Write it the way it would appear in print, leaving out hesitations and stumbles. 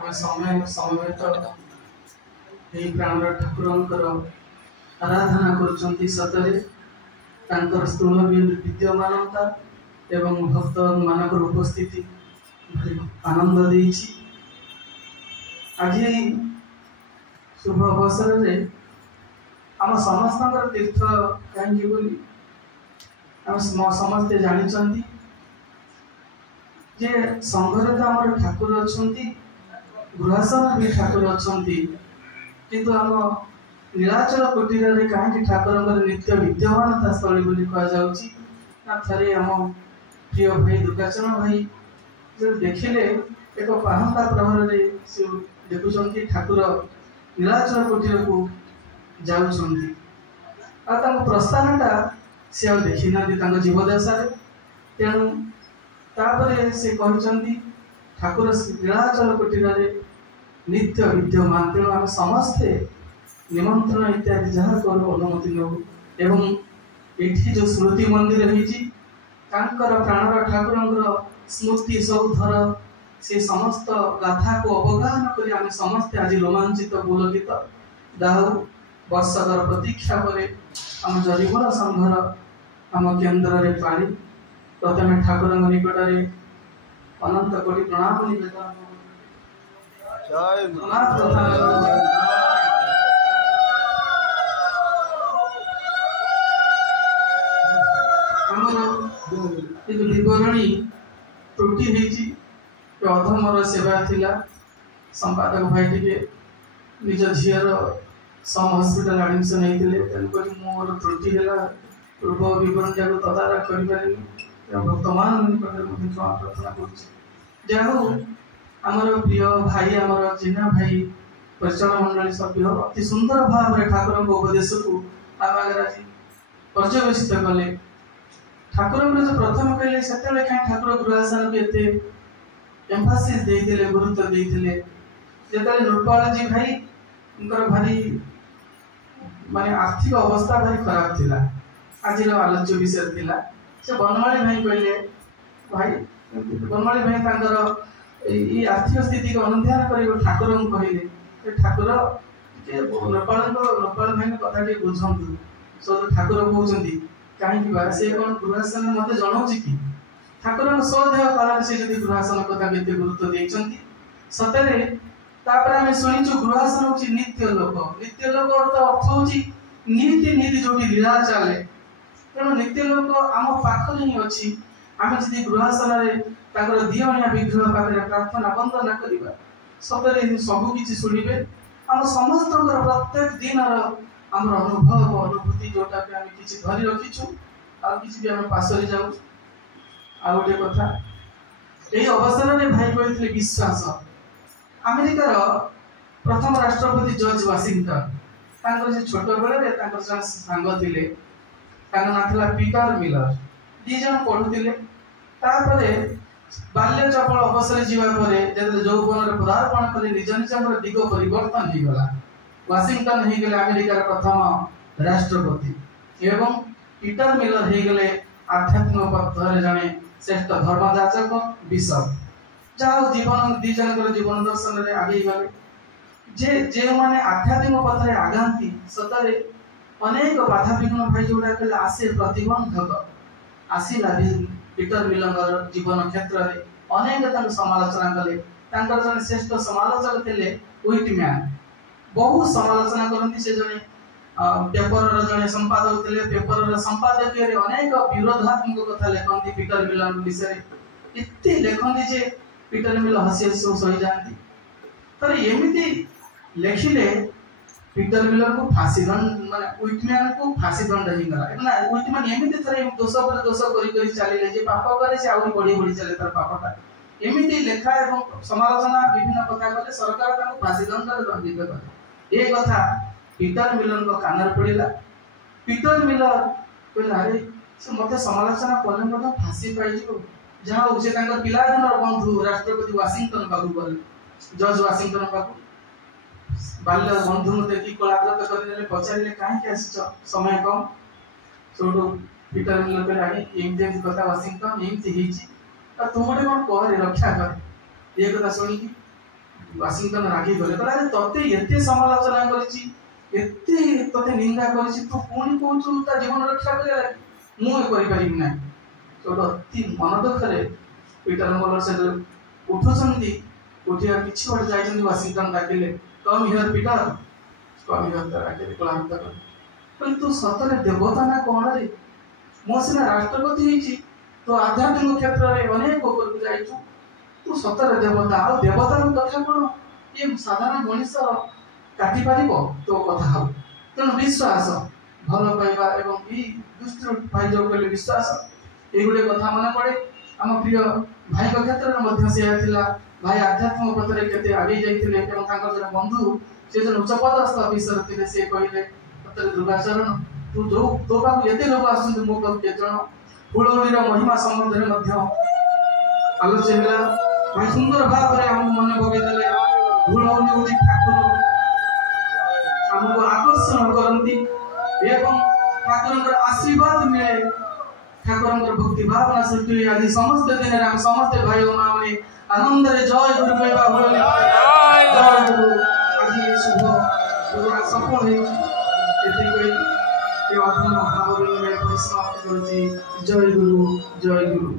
आम समय समवेत प्राण ठाकुर आराधना कर सतरे स्थूल विद्यमानता एवं भक्त मान उपस्थिति आनंद देछि। आज शुभ अवसर में आम समस्त तीर्थ कहीं बोली आम समस्ते जानी जे संघरे तो आम ठाकुर अच्छा गृहासन भी ठाकुर अच्छा किंतु आम नीलाचल कुटीर कहीं ठाकुर नित्य विद्यमानता स्थली बोली कह थे आम प्रिय भाई दुर्गाचरण भाई जो देखिले एक पाहंता प्रहर देखुं ठाकुर नीलाचल कुटीर को जाऊँ प्रस्थानटा सी देखी ना जीवदशा तेणु तापर से कहते ठाकुर नीलाचल कुटीर नित्य विद्यमान तेणु आम समस्ते निमंत्रण इत्यादि जहाँ करूँ अनुमति नौ एवं ये जो स्मृति मंदिर होकर प्राणर ठाकुर स्मृति सौधर से समस्त गाथा को अवगाहन कर आम समस्ते आज रोमांचित पुलकित दाऊ वर्षकर प्रतीक्षा पर आम जरीवन संघर आम केन्द्र में पाड़ी प्रथम ठाकुर निकट में अनंत कोटि प्रणाम निवेदन विवरणी त्रुटि अधमर सेवा थिला संपादक भाई टे निज झीर सम हस्पिटाल एडमिशन होते मोर त्रुटि है पूर्व विवरण जाक तदारख कर वर्तमान क्षमा प्रार्थना कर प्रिय भाई आमर चिन्हा भाई परिचालन मंडली सभ्य अति सुंदर भाव में ठाकुर उपदेश को आम आगे आज पर्यवेक्षित कले ठाकुर जो प्रथम कहले से कहीं ठाकुर गृहासन भी एते एम्फासिस देते गुरुत्व देते जो नृपाल जी भाई उनकर भारी माने आर्थिक अवस्था भारी खराब थिला आज आलोच्य विषय थिला से बनमाली भाई कहले भाई बनमाली भाई तांकर ये आर्थिक स्थिति को अनुध्यान कर ठाकुर कहले ठाकुर नृपाल भाई कथा बुझंतु सो ठाकुर कहते कहीं से कौन गृहासन मत जनाऊँ कि ठाकुर स्वदेह काल से गृहासन कथा के गुरुत्व देते सतरे आम शुणु गृहासन हूँ नित्य लोक अर्थ हूँ नीति नीति जो लीला चले तेणु नित्य लोक आम पाखे ही अच्छी आम जी गृहासन दिहणिया विग्रह पाखे प्रार्थना वंदना करवा सतरे सबकि शुणे आम समस्त प्रत्येक दिन आम अनुभव अनुभूति जोटा कि आम कि धरी रखीचु आम पासरे जाऊ आ गोटे कथा यही अवसर में भाई कहते विश्वास अमेरिकार प्रथम राष्ट्रपति जॉर्ज वाशिंगटन छोट बेले सांग थे ना था पीटर मिलर दीज पढ़ुले बाल्य चपल अवसर जावापर यौवन पदार्पण कले निज निज दिग परिवर्तन होगला वाशिंगटन हो गले अमेरिकार प्रथम राष्ट्रपति एवं पीटर मिलर हो गले आध्यात्मिक पथर जड़े श्रेष्ठ धर्मजाचक बिशप जहाँ जीवन दी जन जीवन दर्शन में आगे गले जे माने आध्यात्मिक पथरे आगाती सतरे अनेक बाधा विघ्न भाई जोड़ा कहले आसे प्रतिबंधक आसला पीटर मिलर जीवन क्षेत्र में अनेक समालोचना कले जन श्रेष्ठ समालोचक थे व्हिटमैन बहुत समालोचना करती से जड़े पेपर जड़े संपादक थे पेपर संपादकीय अनेक विरोधात्मक कथा लिखती पीटर मिलर विषय इतने लिखती जे पीटर मिलर हसी हसी सही जाती तर एमती लिखिले पीटर मिलर को फांसी दंड माने व्हिटमैन को फांसी दंड होगा ना व्हिटमैन एमती थे दोष पर दोष कर चलिए जे पाप करे से आउरी बढ़ी बढ़ी चले तार पापटा एमती लेखा एवं समालोचना विभिन्न कथा कले सरकार फांसी दंड दंडित करे ये कथा पीटर मिलर कान पड़ा पीटर मिलर कहला अरे से मत समालोचना कले फांसी पाई जहाँ हूँ से पिलादिन बंधु राष्ट्रपति वाशिंगटन पाक गले जॉर्ज वाशिंगटन पाक बाल्य बंधु देखी कलाकृत कर पचारे कहीं समय कम सब पीटर मिलर कहले एमती कथा वाशिंगटन एमती तू गोटे कौन कह रक्षा कर ये कथा शुणिकी वाशिंगटन रागी गले कहला तते एते समालोचना करछि एते तते निंदा करछि तू पुणी कहू ता जीवन रक्षा करे मु करि परिम ना तो अति मन दुखरे पीटर मोलर से उठुचंदी उठिया किछि बड जाइछन वाशिंगटन डाकिले come here Peter come here डाकिले कलाम कर किंतु सतरे देवता ना कोन रे मो सिना राष्ट्रपति हिची तो आध्यात्मिक क्षेत्र रे अनेक ऊपर को जाइछु तू सतरे देवता आ देवता कथा कोन ये साधारण मनुष्य काटी पारिबो तो कथा तेणु विश्वास भल पाइबा एवं ई दुष्ट भाई जो कहले विश्वास एगुड़े कथा मन पड़े आम प्रिय भाई क्षेत्र में मध्य से थिला भाई आध्यात्मिक पथरे केते आगे जाइथिले एवं तांकर जन बंधु से जन उच्च पदस्थ अफिसर थिले से कहले पथरे दुर्गाचरण तू जो तो बाबू एते लोक आसुन मो कब केतरण फुलौलीर महिमा संबंध में मध्य आलोचना होला भाई सुंदर भाव रे हम मन भगे देले फुलौली होची ठाकुर हमको आकर्षण करती एवं ठाकुर आशीर्वाद मिले ठाकुर भक्ति भावना सृष्टि आज समस्त दिन हम समस्त भाई और मां ने आनंद रे जय गुरु कहबा बोले जय गुरु आज शुभ पूरा सफल है एति कोई ये अधम भाव में परिश्रम करछि जय गुरु